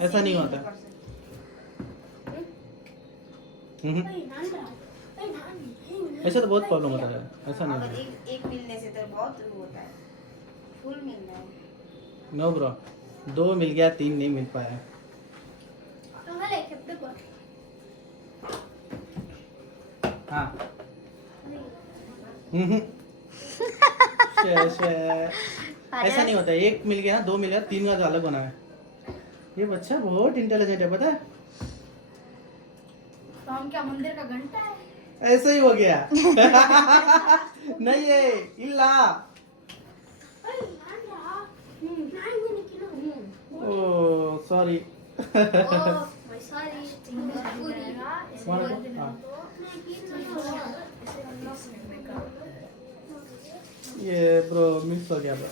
ऐसा नहीं होता। ऐसा तो बहुत प्रॉब्लम होता है, ऐसा नहीं अगर होता। एक मिलने से तो बहुत होता है, फुल मिलना है। नो ब्रो, 2 मिल गया, 3 नहीं मिल पाया। हाँ। ऐसा नहीं होता, 1 मिल गया, 2 मिल गया, 3 का तो अलग होना है। ये बच्चा बहुत इंटेलिजेंट है, पता है। तो हम क्या मंदिर का घंटा है? ऐसा ही हो गया। नहीं है इल्ला। ओ सॉरी। ये ब्रो मिस हो गया ब्रो।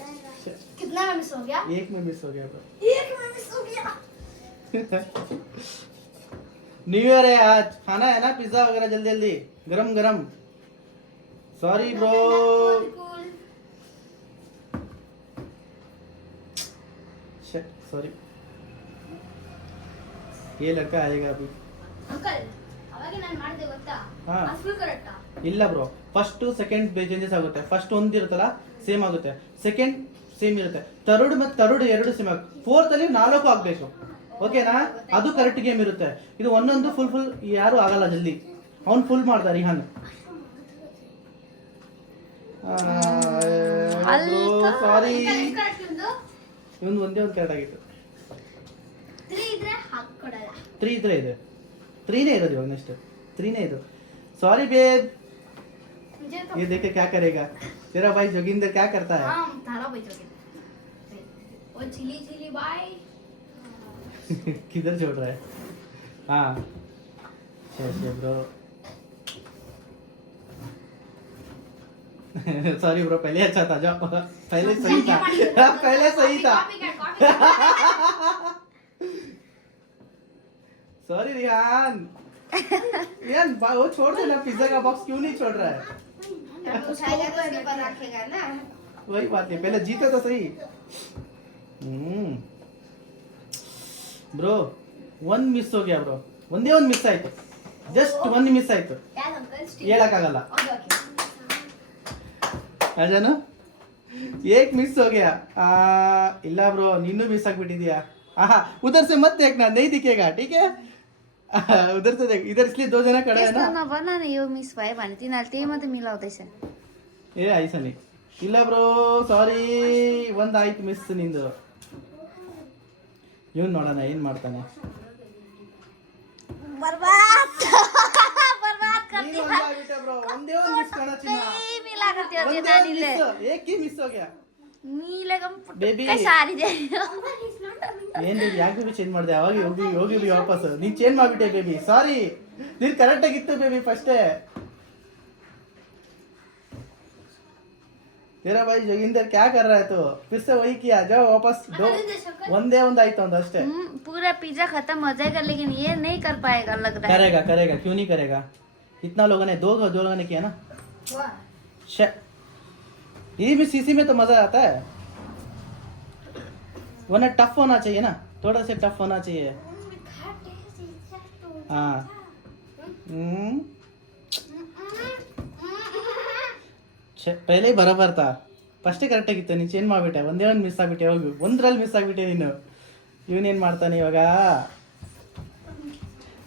कितना में मिस हो गया? 1 में मिस हो गया ब्रो। 1 में मिस हो गया। न्यू ईयर है आज, खाना है ना पिज्जा वगैरह जल्दी जल्दी गरम गरम। Sorry bro. सॉरी, ये लड़का आएगा अभी। ಅಂಕಲ್ ಅವಾಗ ನಾನು ಮಾಡಿದೆ ಗೊತ್ತಾ? ಹಾ. ಆ ಫುಲ್ ಕರೆಕ್ಟಾ? ಇಲ್ಲ ಬ್ರೋ, ಫಸ್ಟ್ ಸೆಕೆಂಡ್ ಚೇಂಜಸ್ ಆಗುತ್ತೆ. ಫಸ್ಟ್ ಒಂದಿರುತ್ತಲ್ಲ ಸೇಮ್ ಆಗುತ್ತೆ, ಸೆಕೆಂಡ್ ಸೇಮ್ ಇರುತ್ತೆ, ಥರ್ಡ್ ಮತ್ತೆ ಥರ್ಡ್ 2 ಸೇಮ್ ಆಗುತ್ತೆ, ಫೋರ್ತ್ ಅಲ್ಲಿ 4 ಆಗ್ಬೇಕು. ಓಕೆನಾ? ಅದು ಕರೆಕ್ಟ್ ಗೇಮ್ ಇರುತ್ತೆ. ಇದು ಒಂದೊಂದು ಫುಲ್ ಯಾರು ಆಗಲ್ಲ ಜಲ್ದಿ. ಅವ್ನು ಫುಲ್ ಮಾಡ್ದ ರಿಹಾನ್. ಸಾರಿ, ಇವನು ಒಂದೇ ಒಂದು ಕರೆಕ್ಟ್ ಆಗಿತ್ತು. 3 ಇದ್ರೆ ಹಾಕೊಡಲ್ಲ. 3 ಇದ್ರೆ ಇದೆ, 3ನೇ ಇರೋದು ಇವಾಗ, ನೆಕ್ಸ್ಟ್ 3ನೇ ಇದು. सॉरी बेब, ये देखे क्या करेगा तेरा भाई जोगिंदर, क्या करता है? हाँ, तारा भाई जोगिंदर। ओ चिली चिली बाय। किधर छोड़ रहा है? हाँ शे ब्रो। सॉरी ब्रो, पहले अच्छा था, जाओ पहले सही था। पहले सही था। सॉरी रिहान। यार वो छोड़ देना, पिज्जा का बॉक्स क्यों नहीं छोड़ रहा है? उठाएगा तो उसके पर रखेगा ना। वही बात है, पहले जीते तो सही। ಬ್ರೋ 1 ಮಿಸ್ हो गया ಬ್ರೋ, ಒಂದೇ ಒಂದು ಮಿಸ್ ಆಯ್ತು, ಜಸ್ಟ್ 1 ಮಿಸ್ ಆಯ್ತು, ಯಾರು ಅಂಕಲ್? ಹೇಳಕ್ಕಾಗಲ್ಲ. Okay okay. ಅಜಾನು 1 ಮಿಸ್ हो गया। ಇಲ್ಲ ಬ್ರೋ, ನೀನು ಮಿಸ್ ಆಗ್ಬಿಟ್ಟಿದ್ಯಾ. उधर से मत देखना, नहीं दिखेगा, ठीक है? उधर से देख, इधर इसलिए 2 जना खड़ा है ना. नभन न यो मिस भयो भने तिनीहरूले त्यही मात्रै मिलाउँदैछ। ಏ ಐಸನಿ ಇಲ್ಲ ಬ್ರೋ, ಸಾರಿ, ಒಂದಾಯ್ತು ಮಿಸ್ ನಿಂದು. ಇವನು ನೋಡೋಣ ಏನ್ ಮಾಡ್ತಾನೆ. बर्बाद बर्बाद कर ನೀನು दिया। ಒಂದಾಗ್ಬಿಟ್ಟೆ ಬ್ರೋ, ಒಂದೇ ಒಂದು ಮಿಸ್ ಕಾಣ ಚಿನ್ನ. नहीं मिला करती होती ಒಂದೇ ಒಂದು नानीले। miss, एक ही मिस हो गया. मिलेगा Baby. पुट्टै सारी दे। ಏನ್ ಬೇಬಿ, ಯಾಕೆ ಬೇಬಿ ಚೇಂಜ್ ಮಾಡಿದೆ? ಅವಾಗ ಹೋಗಿ ವಾಪಸ್ ನೀನ್ ಚೇಂಜ್ ಮಾಡ್ಬಿಟ್ಟೆ ಬೇಬಿ. ಸಾರಿ, ನೀನ್ ಕರೆಕ್ಟ್ ಆಗಿತ್ತು ಬೇಬಿ ಫಸ್ಟೇ. तेरा भाई जोगिंदर क्या कर रहा है तू? फिर से वही किया, जाओ वापस दो. ಒಂದೇ ಒಂದು ಆಯ್ತು ಒಂದು ಅಷ್ಟೇ. पूरा पिज्जा खत्म हो जाएगा, लेकिन ये नहीं कर पाएगा लग रहा है। करेगा करेगा, क्यों नहीं करेगा? इतना लोगों ने, 2 लोगों ने किया ना. ये भी सीसी में तो मजा आता है, वरना टफ होना चाहिए ना, थोड़ा सा टफ होना चाहिए. हाँ. पहले ही बराबर था, ಫಸ್ಟೇ ಕರೆಕ್ಟ್ ಆಗಿತ್ತು, ನೀನು ಚೇಂಜ್ ಮಾಡಿಬಿಟ್ಟೆ. ಒಂದೇ ಒಂದು ಮಿಸ್ ಆಗಿಬಿಟ್ಟೆ, ಹೋಗಿ ಒಂದರಲ್ಲಿ ಮಿಸ್ ಆಗಿಬಿಟ್ಟೆ ನೀನು. ಇವನೇನು ಮಾಡ್ತಾನೆ ಇವಾಗ?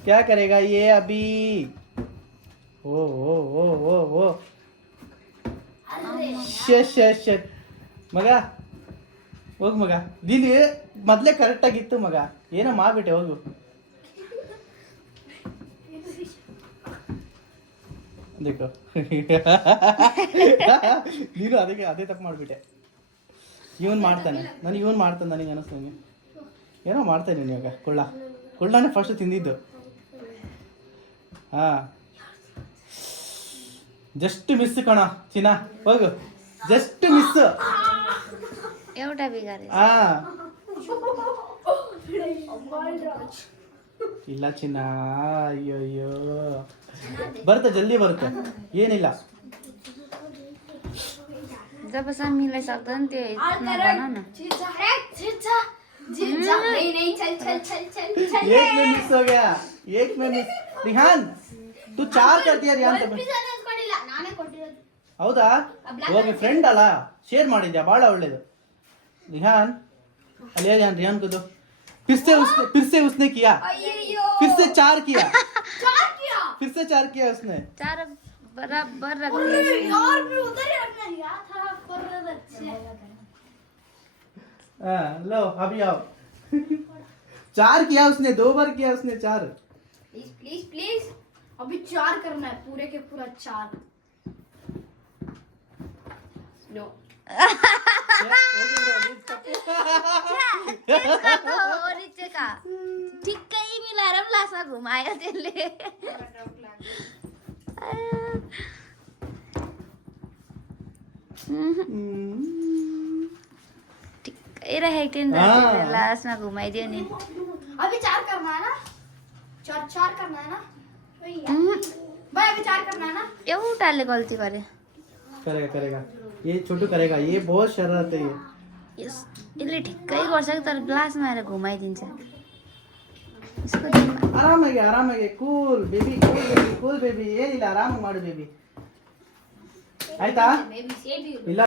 क्या करेगा ये अभी? ओ ओ ओ ओ ओ ಶಟ್ ಮಗ, ಹೋಗು ಮಗ, ನೀನು ಮೊದಲೇ ಕರೆಕ್ಟ್ ಆಗಿತ್ತು ಮಗ, ಏನೋ ಮಾಡ್ಬಿಟ್ಟೆ, ಹೋಗು. देखो ನೀನು ಅದೇ ತಪ್ಪು ಮಾಡಿಬಿಟ್ಟೆ. ಇವನು ಮಾಡ್ತಾನೆ, ಇವನು ಮಾಡ್ತಾನೆ, ನನಗೆ ಅನಿಸ್ತಂಗೆ ಏನೋ ಮಾಡ್ತಾನೆ ನೀನು ಇವಾಗ. ಕೊಳ್ಳಾನೇ ಫಸ್ಟ್ ತಿಂದಿದ್ದು. ಹಾಂ, ಜಸ್ಟ್ ಮಿಸ್ ಕಣ ಚಿನ್ನ, ಹೋಗು, ಜಸ್ಟ್ ಮಿಸ್. एउटा बिगारे। ಹಾಂ, ಇಲ್ಲ ಚಿನ್ನ, ಅಯ್ಯೋ ಅಯ್ಯೋ, ಬರುತ್ತೆ, ಜಲ್ದಿ ಬರುತ್ತೆ, ಏನಿಲ್ಲ. जबसम्म मिलाइसक्दैन त्यो इतना बनाऊ न। नहीं नहीं चल चल चल चल चल एक में मिस हो गया, एक में मिस. रिहान तू 4 कर दिया रिहाನ್ ತಮ್ಮ. ನಾನೇ ಕೊಟ್ಟಿರೋದು. ಹೌದಾ? ಹೋಗಿ ಫ್ರೆಂಡ್ ಅಲ್ಲ, ಶೇರ್ ಮಾಡಿದ್ಯಾ, ಬಹಳ ಒಳ್ಳೇದು. रिहान अले रिहान को दो. फिर से उसने किया, अय्यो फिर से 4 किया, चार किया फिर से 4 किया उसने. चार बराबर रख अरे दिए. यार मैं उधर ही रखना यार था कर रहा अच्छे हाँ लो अभी आओ. 4 किया उसने, 2 बार किया उसने 4. प्लीज प्लीज प्लीज अभी चार करना है पूरे के पूरा चार नो और नीचे का ठीक कहीं मिला रमला सा घुमाया तेले. ठीक कहीं रहे टेन लास्ट में घुमाई दिया नहीं. अभी चार करना है ना चार चार करना है ना भाई अभी चार करना है ना એવું ટાલે ગલતી કરે. करेगा करेगा, ये छोटू करेगा, ये बहुत शरारत है ये. એટલે ઠીક કઈ કરશે તાર ગ્લાસ મારે ઘુમાઈ દીન છે. इसको ಆರಾಮಾಗಿ ಕೂಲ್ ಬೇಬಿ, ಕೂಲ್ ಬೇಬಿ, ಏನಿಲ್ಲ, ಆರಾಮಾಗಿ ಮಾಡು ಬೇಬಿ. ಆಯ್ತಾ? बेबी सेट ಇಲ್ಲ